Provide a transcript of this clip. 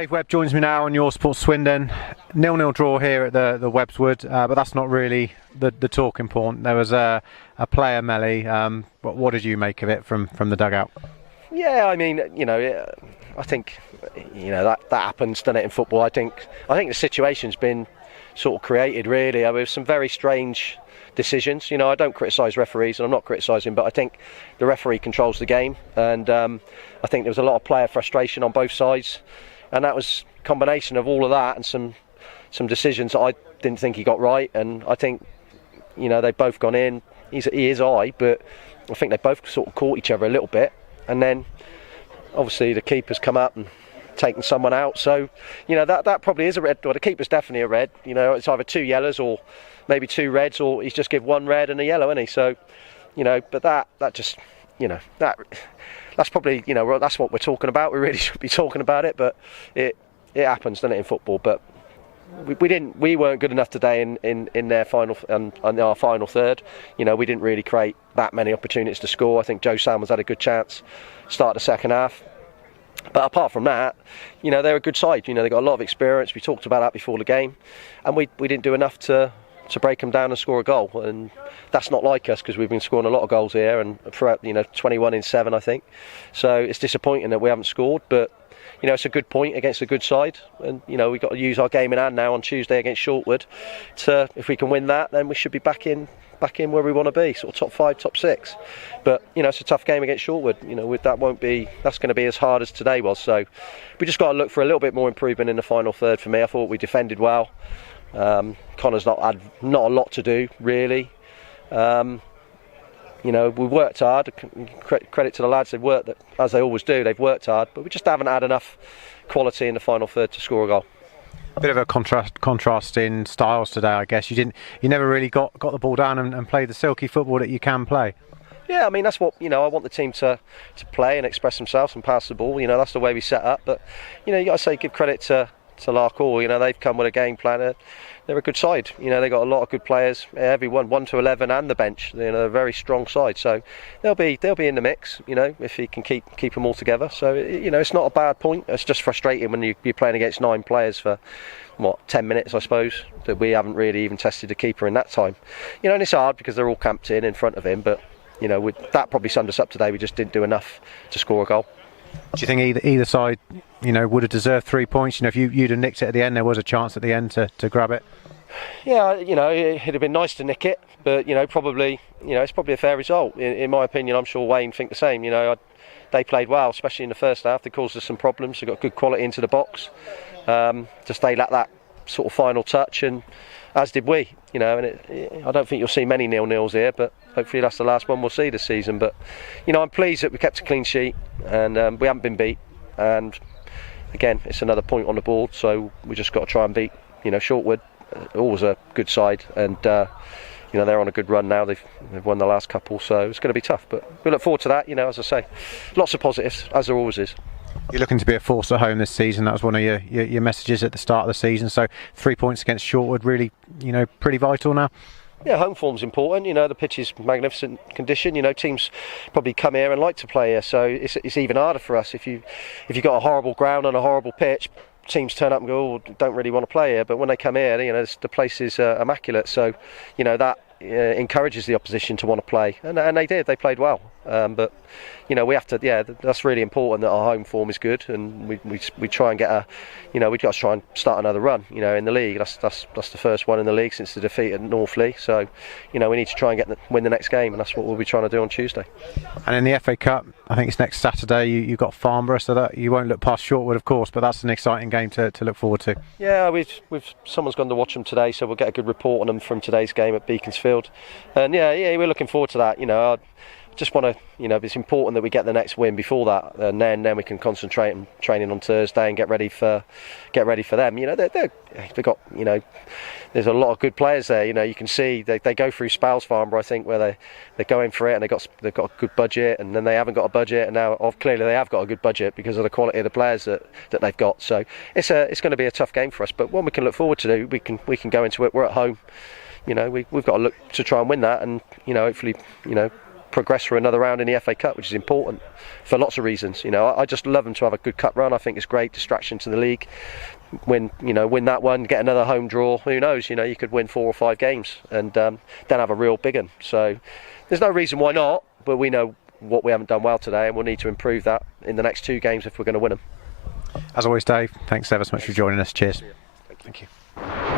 Dave Webb joins me now on Your Sports Swindon. 0-0 draw here at the Webb's Wood, but that's not really the talking point. There was a player melee. What did you make of it from the dugout? Yeah, I mean, I think that happens, doesn't it, in football? I think the situation's been sort of created really. I mean, some very strange decisions. I don't criticise referees, and I'm not criticising, but I think the referee controls the game, and I think there was a lot of player frustration on both sides, and that was a combination of all of that and some decisions that I didn't think he got right. And I think they've both gone in. He is high, but I think they both sort of caught each other a little bit, and then obviously the keeper's come up and taken someone out. So that probably is a red. Well, the keeper's definitely a red. It's either 2 yellows or maybe 2 reds, or he's just give 1 red and a yellow, isn't he? So but that just that's probably that's what we're talking about. We really should be talking about it, but it happens, doesn't it, in football? But we weren't good enough today in their final and our final third. We didn't really create that many opportunities to score. I think Joe Salmons had a good chance start the second half. But apart from that, they're a good side. They've got a lot of experience. We talked about that before the game, and we didn't do enough to break them down and score a goal. And that's not like us, because we've been scoring a lot of goals here, and throughout 21 in 7, I think. So it's disappointing that we haven't scored, but it's a good point against a good side, and we've got to use our game in hand now on Tuesday against Shortwood. If we can win that, then we should be back in where we want to be, sort of top 5, top 6. But it's a tough game against Shortwood. That's going to be as hard as today was. So we just got to look for a little bit more improvement in the final third. For me, I thought we defended well. Connor's not had a lot to do really. We worked hard. Credit to the lads, they've worked, as they always do. They've worked hard, but we just haven't had enough quality in the final third to score a goal. A bit of a contrast in styles today, I guess. You never really got the ball down and played the silky football that you can play. Yeah, I mean, that's what I want the team to play and express themselves and pass the ball. That's the way we set up. But you got to say, give credit to Larkhall. They've come with a game plan. They're a good side. They've got a lot of good players. Everyone 1 to 11 and the bench. They're a very strong side. So they'll be in the mix. If he can keep them all together. So it's not a bad point. It's just frustrating when you're playing against 9 players for 10 minutes, I suppose, that we haven't really even tested the keeper in that time. And it's hard because they're all camped in front of him. But that probably summed us up today. We just didn't do enough to score a goal. Do you think either side, would have deserved 3 points? If you'd have nicked it at the end, there was a chance at the end to grab it. Yeah, it'd have been nice to nick it, but probably, it's probably a fair result in my opinion. I'm sure Wayne think the same. They played well, especially in the first half. They caused us some problems. They got good quality into the box. Just they lacked that sort of final touch, and as did we. And I don't think you'll see many 0-0s here, but hopefully that's the last one we'll see this season. But I'm pleased that we kept a clean sheet and we haven't been beat. And again, it's another point on the board, so we just got to try and beat Shortwood. Always a good side, and they're on a good run now. They've won the last couple, so it's going to be tough. But we look forward to that. As I say, lots of positives, as there always is. You're looking to be a force at home this season. That was one of your messages at the start of the season. So 3 points against Shortwood, really, pretty vital now. Yeah, home form's important. The pitch is magnificent condition. Teams probably come here and like to play here, so it's even harder for us. If you've got a horrible ground and a horrible pitch, teams turn up and go, oh, don't really want to play here. But when they come here, the place is immaculate. So, that encourages the opposition to want to play, and they did. They played well. But we have to. Yeah, that's really important that our home form is good, and we try and get we've got to try and start another run. In the league, that's the first one in the league since the defeat at Northley. So, we need to try and win the next game, and that's what we'll be trying to do on Tuesday. And in the FA Cup, I think it's next Saturday. You've got Farnborough, so that you won't look past Shortwood, of course, but that's an exciting game to look forward to. Yeah, someone's gone to watch them today, so we'll get a good report on them from today's game at Beaconsfield. And yeah, we're looking forward to that. I just want to, it's important that we get the next win before that, and then we can concentrate on training on Thursday and get ready for them. They've got, there's a lot of good players there. You can see they go through spells, Farnborough, I think, where they're going for it, and they've got a good budget, and then they haven't got a budget, and now clearly they have got a good budget because of the quality of the players that they've got. So it's going to be a tough game for us, but one we can look forward to. We can go into it. We're at home. We've got to look to try and win that, and hopefully progress for another round in the FA Cup, which is important for lots of reasons. You know, I just love them to have a good cup run. I think it's great distraction to the league. Win that one, get another home draw. Who knows? You know, you could win 4 or 5 games and then have a real big one. So there's no reason why not. But we know what we haven't done well today, and we'll need to improve that in the next 2 games if we're going to win them. As always, Dave, thanks ever so much for joining us. Cheers. Thank you.